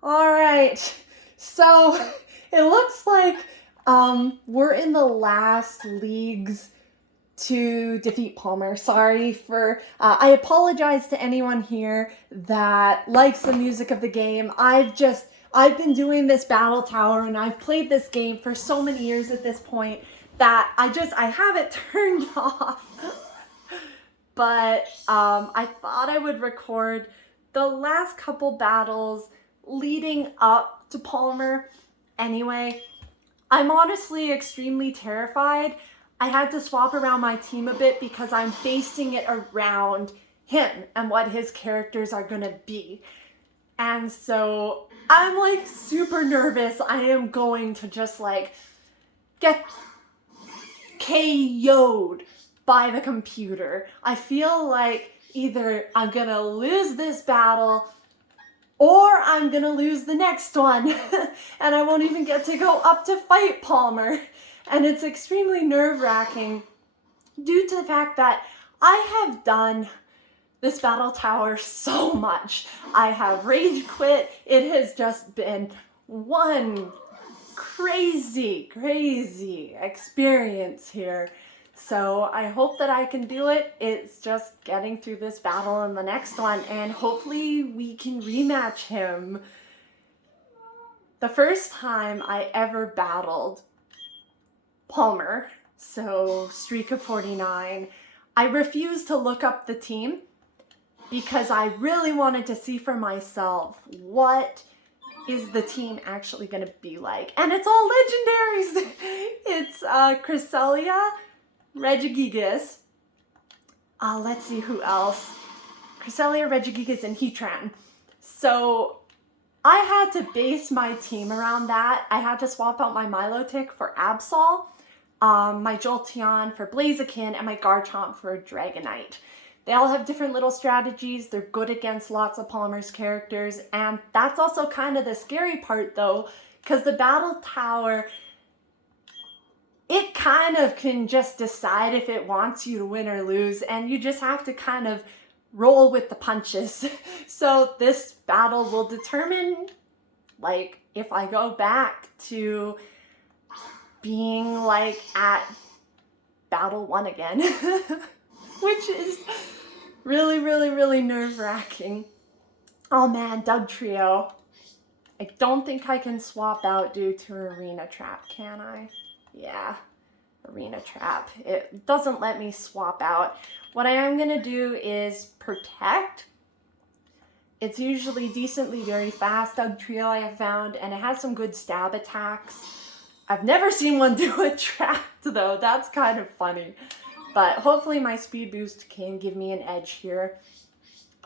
All right, so it looks like we're in the last leagues to defeat Palmer. Sorry for, I apologize to anyone here that likes the music of the game. I've been doing this battle tower and I've played this game for so many years at this point that I have it turned off. But I thought I would record the last couple battles leading up to Palmer. Anyway, I'm honestly extremely terrified. I had to swap around my team a bit because I'm basing it around him and what his characters are gonna be. And so I'm like super nervous. I am going to just like get KO'd by the computer. I feel like either I'm gonna lose this battle or I'm gonna lose the next one and I won't even get to go up to fight Palmer. And it's extremely nerve-wracking due to the fact that I have done this battle tower so much. I have rage quit. It has just been one crazy experience here. So I hope that I can do it. It's just getting through this battle and the next one, and hopefully we can rematch him. The first time I ever battled Palmer, so streak of 49, I refused to look up the team because I really wanted to see for myself what is the team actually going to be like. And it's all legendaries. It's Cresselia, Regigigas. Let's see who else. Cresselia, Regigigas, and Heatran. So I had to base my team around that. I had to swap out my Milotic for Absol, my Jolteon for Blaziken, and my Garchomp for Dragonite. They all have different little strategies. They're good against lots of Palmer's characters. And that's also kind of the scary part though, because the battle tower, it kind of can just decide if it wants you to win or lose. And you just have to kind of roll with the punches. So this battle will determine like if I go back to being like at battle 1 again, which is really nerve-wracking. Oh man, Doug Trio. I don't think I can swap out due to Arena Trap, can I? Yeah, Arena Trap. It doesn't let me swap out. What I am gonna do is Protect. It's usually decently very fast, Doug Trio I have found, and it has some good stab attacks. I've never seen one do a trap though, that's kind of funny. But hopefully my speed boost can give me an edge here.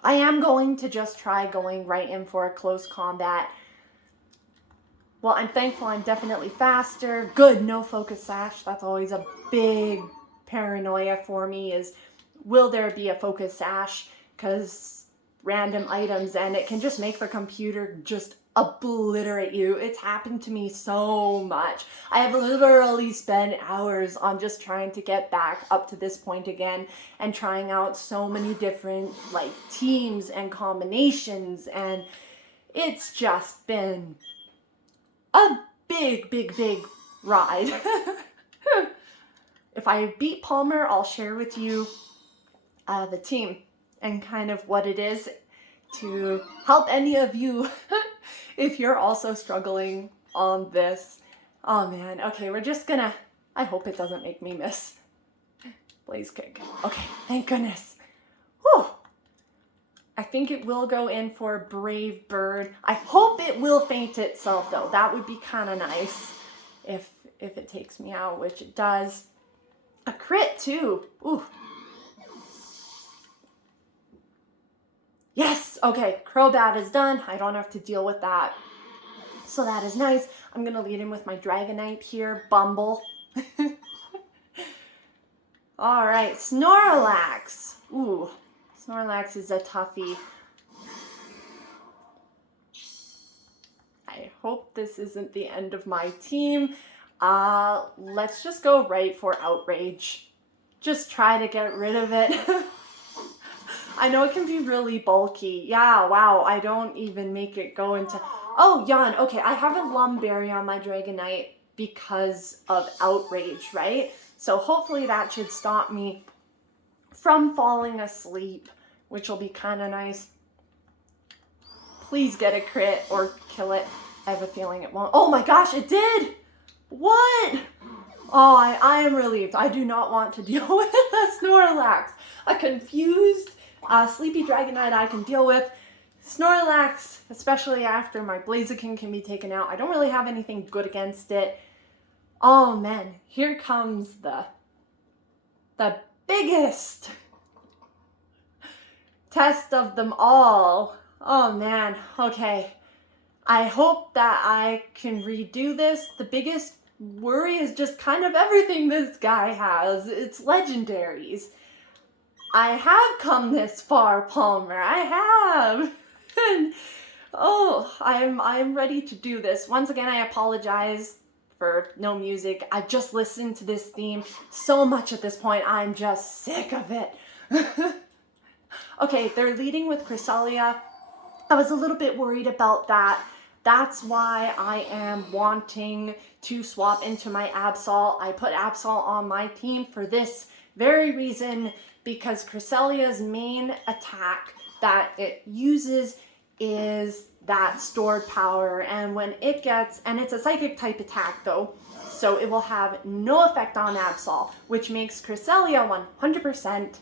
I am going to just try going right in for a close combat. Well, I'm thankful I'm definitely faster. Good, no focus sash. That's always a big paranoia for me is, will there be a focus sash? Because random items, and it can just make the computer just obliterate you. It's happened to me so much. I have literally spent hours on just trying to get back up to this point again and trying out so many different like teams and combinations, and it's just been a big ride. If I beat Palmer, I'll share with you the team and kind of what it is to help any of you if you're also struggling on this. Oh man, okay, we're just gonna, I hope it doesn't make me miss. Blaze Kick. Okay, thank goodness. Whew. I think it will go in for Brave Bird. I hope it will faint itself though. That would be kind of nice if it takes me out, which it does. A crit too. Ooh. Yes, okay, Crobat is done. I don't have to deal with that. So that is nice. I'm gonna lead in with my Dragonite here, Bumble. All right, Snorlax. Ooh, Snorlax is a toughie. I hope this isn't the end of my team. Let's just go right for Outrage. Just try to get rid of it. I know it can be really bulky. Yeah, wow, I don't even make it go into... Oh, Jan, okay, I have a Lumberry on my Dragonite because of Outrage, right? So hopefully that should stop me from falling asleep, which will be kind of nice. Please get a crit or kill it. I have a feeling it won't. Oh my gosh, it did! What? Oh, I am relieved. I do not want to deal with a Snorlax. A confused, sleepy Dragonite I can deal with. Snorlax, especially after my Blaziken can be taken out. I don't really have anything good against it. Oh man, here comes the biggest test of them all. Oh man, okay. I hope that I can redo this. The biggest worry is just kind of everything this guy has. It's legendaries. I have come this far, Palmer. I have. And oh, I'm ready to do this. Once again, I apologize for no music. I've just listened to this theme so much at this point. I'm just sick of it. Okay, they're leading with Cresselia. I was a little bit worried about that. That's why I am wanting to swap into my Absol. I put Absol on my team for this very reason, because Cresselia's main attack that it uses is that stored power, and when it gets, and it's a psychic type attack though, so it will have no effect on Absol, which makes Cresselia 100%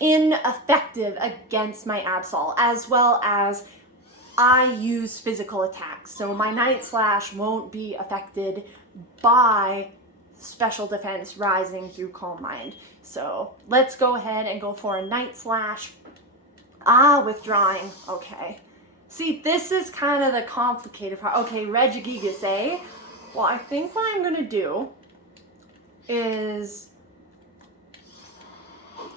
ineffective against my Absol, as well as I use physical attacks, so my Night Slash won't be affected by special defense rising through Calm Mind. So let's go ahead and go for a Night Slash. Withdrawing. Okay. See, this is kind of the complicated part. Okay, Regigigas, eh? Well, I think what I'm going to do is...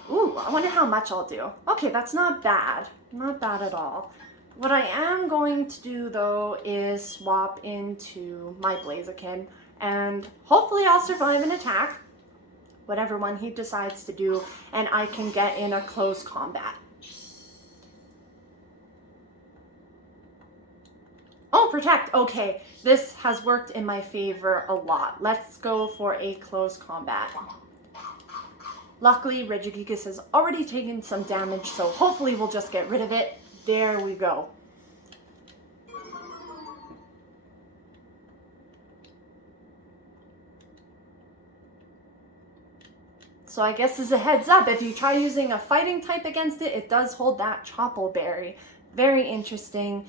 Ooh, I wonder how much I'll do. Okay, that's not bad. Not bad at all. What I am going to do, though, is swap into my Blaziken, and hopefully I'll survive an attack, whatever one he decides to do, and I can get in a close combat. Oh, protect! Okay, this has worked in my favor a lot. Let's go for a close combat. Luckily, Regigigas has already taken some damage, so hopefully we'll just get rid of it. There we go. So I guess as a heads up, if you try using a fighting type against it, it does hold that Chople Berry. Very interesting.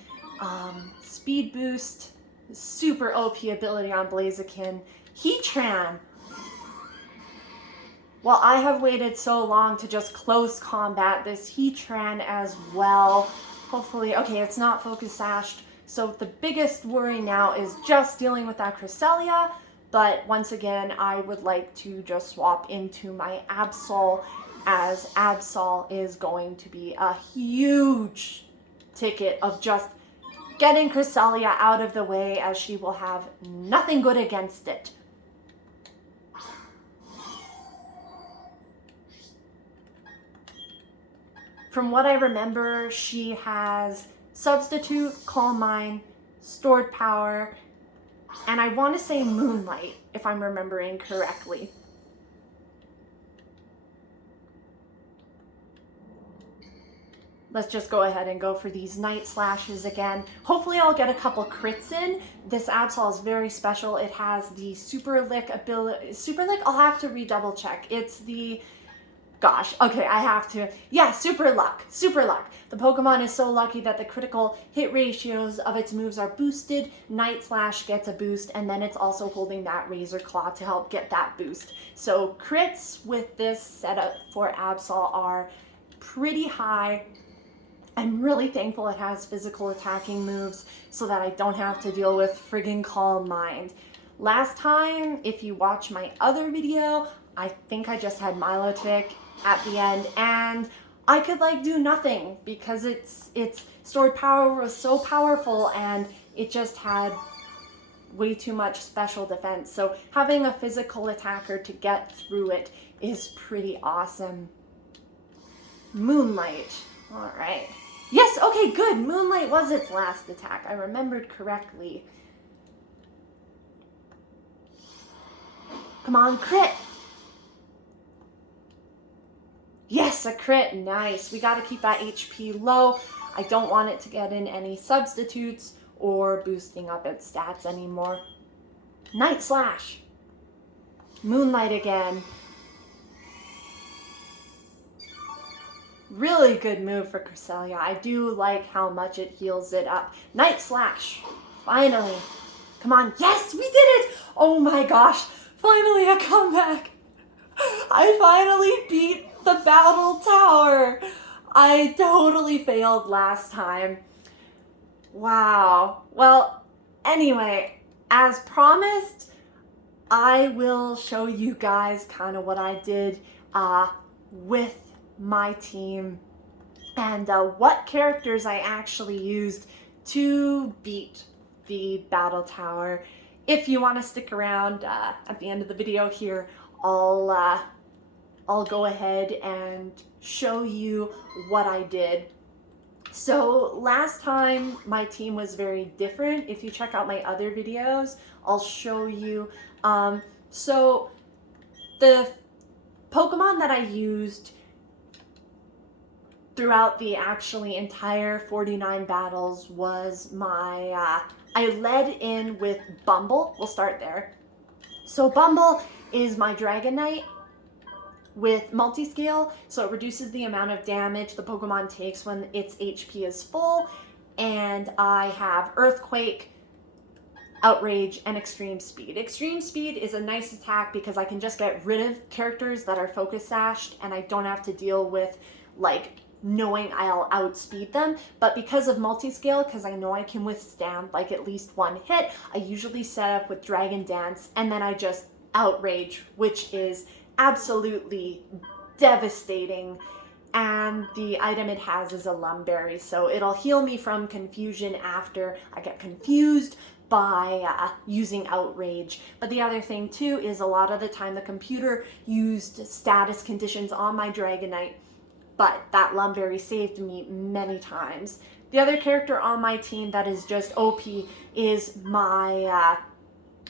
Speed boost, super OP ability on Blaziken. Heatran. Well, I have waited so long to just close combat this Heatran as well. Hopefully, okay, it's not focus sashed. So the biggest worry now is just dealing with that Cresselia. But once again, I would like to just swap into my Absol, as Absol is going to be a huge ticket of just getting Cresselia out of the way, as she will have nothing good against it. From what I remember, she has Substitute, Calm Mind, Stored Power, and I want to say Moonlight, if I'm remembering correctly. Let's just go ahead and go for these Night Slashes again. Hopefully I'll get a couple crits in. This Absol is very special. It has the Super Lick ability. Super Lick, I'll have to redouble check. It's the... Gosh, okay, I have to. Yeah, Super Luck. Super Luck. The Pokemon is so lucky that the critical hit ratios of its moves are boosted. Night Slash gets a boost, and then it's also holding that Razor Claw to help get that boost. So crits with this setup for Absol are pretty high. I'm really thankful it has physical attacking moves so that I don't have to deal with friggin' Calm Mind. Last time, if you watch my other video, I think I just had Milotic at the end, and I could like do nothing because its stored power was so powerful and it just had way too much special defense. So having a physical attacker to get through it is pretty awesome. Moonlight. All right. Yes, okay, good. Moonlight was its last attack. I remembered correctly. Come on, crit. Yes, a crit. Nice. We got to keep that HP low. I don't want it to get in any substitutes or boosting up its stats anymore. Night Slash. Moonlight again. Really good move for Cresselia. I do like how much it heals it up. Night Slash. Finally. Come on. Yes, we did it! Oh my gosh. Finally a comeback. I finally beat the battle tower. I totally failed last time. Wow. Well, anyway, as promised, I will show you guys kind of what I did with my team and what characters I actually used to beat the battle tower. If you want to stick around at the end of the video here, I'll go ahead and show you what I did. So last time my team was very different. If you check out my other videos, I'll show you. So the Pokemon that I used throughout the actually entire 49 battles was my, I led in with Bumble. We'll start there. So Bumble is my Dragonite with multi-scale, so it reduces the amount of damage the Pokemon takes when its HP is full. And I have Earthquake, Outrage, and Extreme Speed. Extreme Speed is a nice attack because I can just get rid of characters that are focus sashed and I don't have to deal with like knowing I'll outspeed them. But because of multi-scale, because I know I can withstand like at least one hit, I usually set up with Dragon Dance and then I just Outrage, which is absolutely devastating. And the item it has is a Lumberry, so it'll heal me from confusion after I get confused by using Outrage. But the other thing too is a lot of the time the computer used status conditions on my Dragonite, but that Lumberry saved me many times. The other character on my team that is just OP is my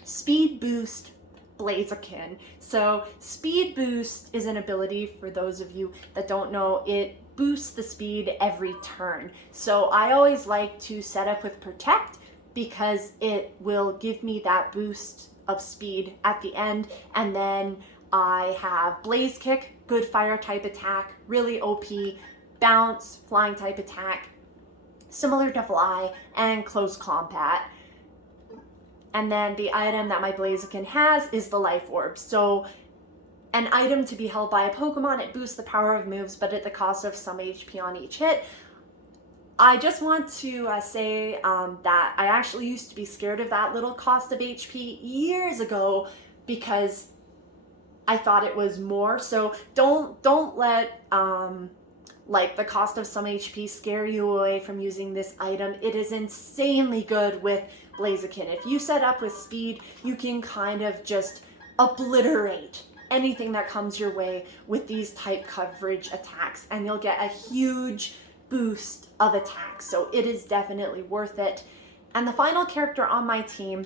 Speed Boost Blaziken. So Speed Boost is an ability, for those of you that don't know, it boosts the speed every turn. So I always like to set up with Protect because it will give me that boost of speed at the end. And then I have Blaze Kick, good fire type attack, really OP, Bounce, flying type attack, similar to Fly, and Close Combat. And then the item that my Blaziken has is the Life Orb. So an item to be held by a Pokemon, it boosts the power of moves, but at the cost of some HP on each hit. I just want to say that I actually used to be scared of that little cost of HP years ago because I thought it was more. So don't let like the cost of some HP scare you away from using this item. It is insanely good with Blaziken. If you set up with speed, you can kind of just obliterate anything that comes your way with these type coverage attacks, and you'll get a huge boost of attacks. So it is definitely worth it. And the final character on my team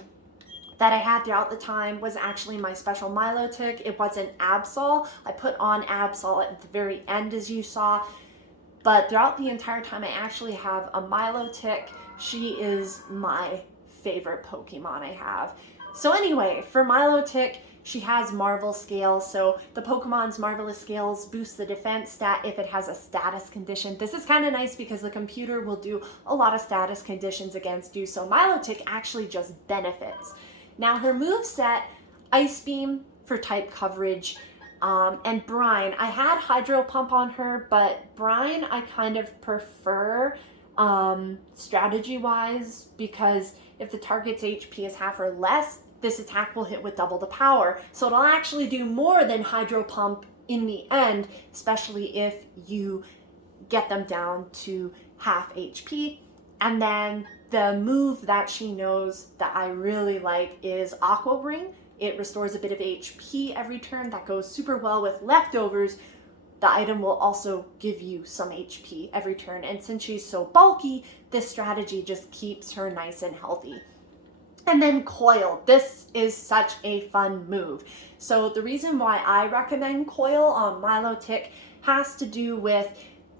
that I had throughout the time was actually my special Milotic. It wasn't Absol. I put on Absol at the very end, as you saw. But throughout the entire time, I actually have a Milotic. She is my favorite Pokemon I have. So anyway, for Milotic, she has Marvel Scale, so the Pokemon's Marvelous Scales boost the defense stat if it has a status condition. This is kind of nice because the computer will do a lot of status conditions against you, so Milotic actually just benefits. Now her moveset, Ice Beam for type coverage, and Brine. I had Hydro Pump on her, but Brine I kind of prefer strategy-wise, because if the target's HP is half or less, this attack will hit with double the power. So it'll actually do more than Hydro Pump in the end, especially if you get them down to half HP. And then the move that she knows that I really like is Aqua Ring. It restores a bit of HP every turn. That goes super well with leftovers, the item will also give you some HP every turn. And since she's so bulky, this strategy just keeps her nice and healthy. And then Coil. This is such a fun move. So the reason why I recommend Coil on Milotic has to do with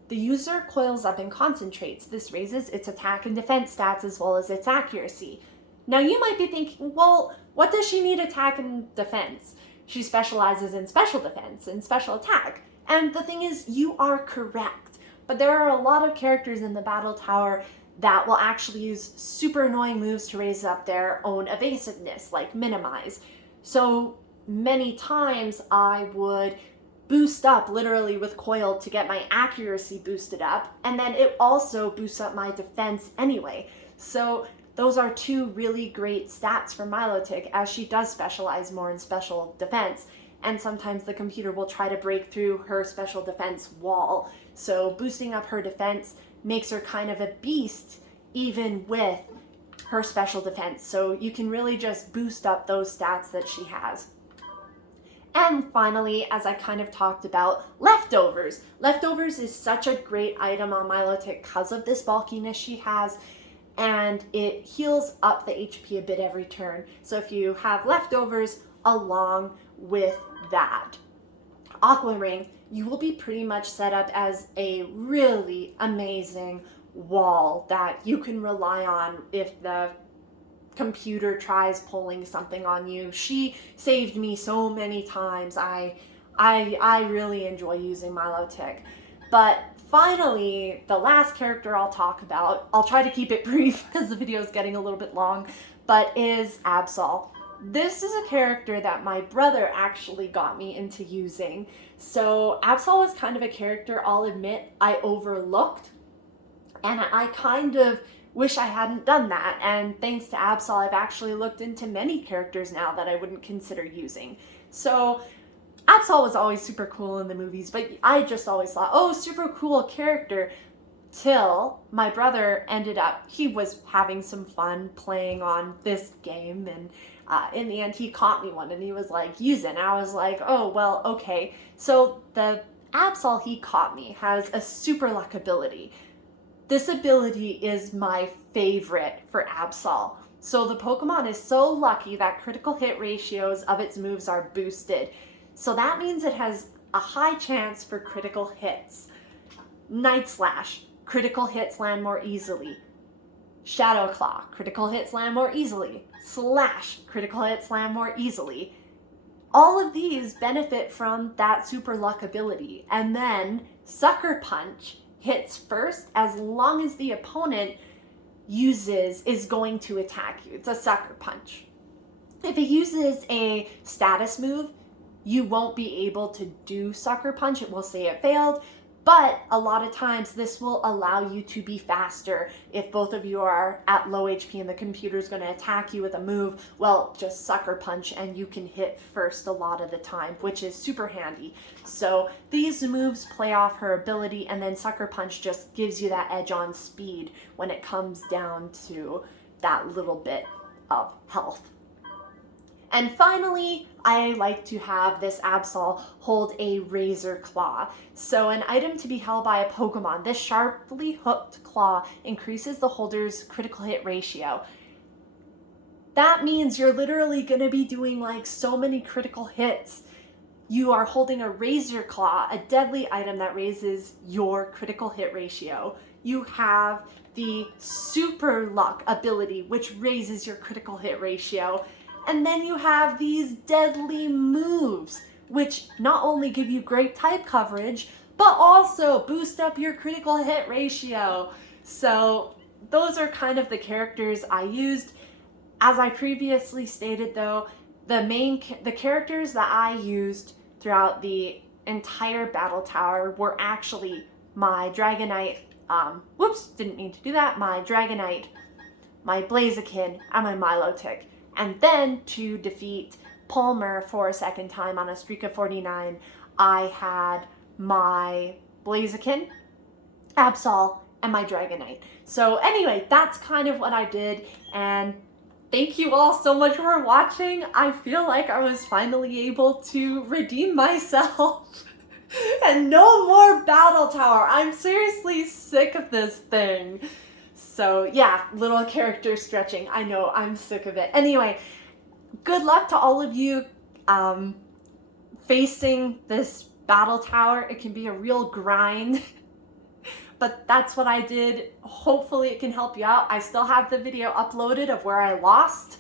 the user coils up and concentrates. This raises its attack and defense stats as well as its accuracy. Now you might be thinking, well, what does she need attack and defense? She specializes in special defense and special attack. And the thing is, you are correct. But there are a lot of characters in the battle tower that will actually use super annoying moves to raise up their own evasiveness, like minimize. So many times I would boost up literally with Coil to get my accuracy boosted up, and then it also boosts up my defense anyway. So those are two really great stats for Milotic, as she does specialize more in special defense, and sometimes the computer will try to break through her special defense wall. So boosting up her defense makes her kind of a beast even with her special defense. So you can really just boost up those stats that she has. And finally, as I kind of talked about, Leftovers. Leftovers is such a great item on Milotic because of this bulkiness she has, and it heals up the HP a bit every turn. So if you have Leftovers along with that Aqua Ring, you will be pretty much set up as a really amazing wall that you can rely on if the computer tries pulling something on you. She saved me so many times. I really enjoy using Milotic. But finally, the last character I'll talk about, I'll try to keep it brief because the video is getting a little bit long, but is Absol. This is a character that my brother actually got me into using. So Absol was kind of a character, I'll admit, I overlooked, and I kind of wish I hadn't done that. And thanks to Absol, I've actually looked into many characters now that I wouldn't consider using. So Absol was always super cool in the movies, but I just always thought, oh, super cool character, till my brother ended up, he was having some fun playing on this game, and in the end he caught me one and he was like, use it. And I was like, oh, well, okay. So the Absol he caught me has a super luck ability. This ability is my favorite for Absol. So the Pokemon is so lucky that critical hit ratios of its moves are boosted. So that means it has a high chance for critical hits. Night Slash, critical hits land more easily. Shadow Claw, critical hits land more easily. Slash, critical hits land more easily. All of these benefit from that super luck ability. And then Sucker Punch hits first as long as the opponent is going to attack you. It's a Sucker Punch. If it uses a status move, you won't be able to do Sucker Punch. It will say it failed, but a lot of times this will allow you to be faster. If both of you are at low HP and the computer's going to attack you with a move, well, just Sucker Punch and you can hit first a lot of the time, which is super handy. So these moves play off her ability, and then Sucker Punch just gives you that edge on speed when it comes down to that little bit of health. And finally, I like to have this Absol hold a Razor Claw. So an item to be held by a Pokemon, this sharply hooked claw increases the holder's critical hit ratio. That means you're literally going to be doing like so many critical hits. You are holding a Razor Claw, a deadly item that raises your critical hit ratio. You have the Super Luck ability, which raises your critical hit ratio. And then you have these deadly moves, which not only give you great type coverage, but also boost up your critical hit ratio. So those are kind of the characters I used. As I previously stated though, the characters that I used throughout the entire battle tower were actually my Dragonite, didn't mean to do that, my Dragonite, my Blaziken, and my Milotic. And then to defeat Palmer for a second time on a streak of 49, I had my Blaziken, Absol, and my Dragonite. So anyway, that's kind of what I did, and thank you all so much for watching. I feel like I was finally able to redeem myself. And no more battle tower. I'm seriously sick of this thing. So yeah, little character stretching. I know, I'm sick of it. Anyway, good luck to all of you facing this battle tower. It can be a real grind. But that's what I did. Hopefully it can help you out. I still have the video uploaded of where I lost.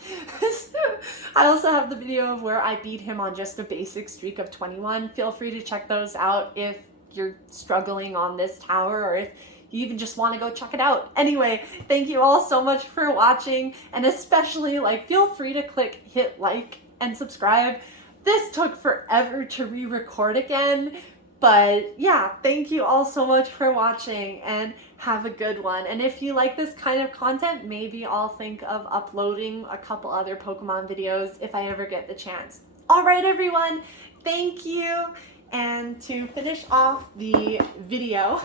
I also have the video of where I beat him on just a basic streak of 21. Feel free to check those out if you're struggling on this tower, or if you even just want to go check it out. Anyway, thank you all so much for watching, and especially feel free to hit like and subscribe. This took forever to re-record again. But yeah, thank you all so much for watching, and have a good one. And if you like this kind of content, maybe I'll think of uploading a couple other Pokemon videos if I ever get the chance. All right, everyone, thank you. And to finish off the video,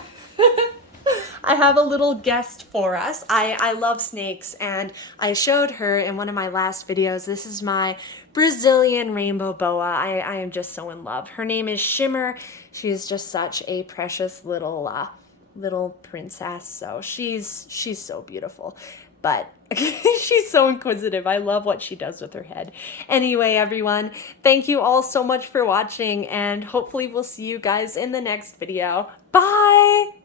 I have a little guest for us. I love snakes, and I showed her in one of my last videos. This is my Brazilian rainbow boa. I am just so in love. Her name is Shimmer. She is just such a precious little princess. So she's so beautiful, but she's so inquisitive. I love what she does with her head. Anyway, everyone, thank you all so much for watching, and hopefully we'll see you guys in the next video. Bye!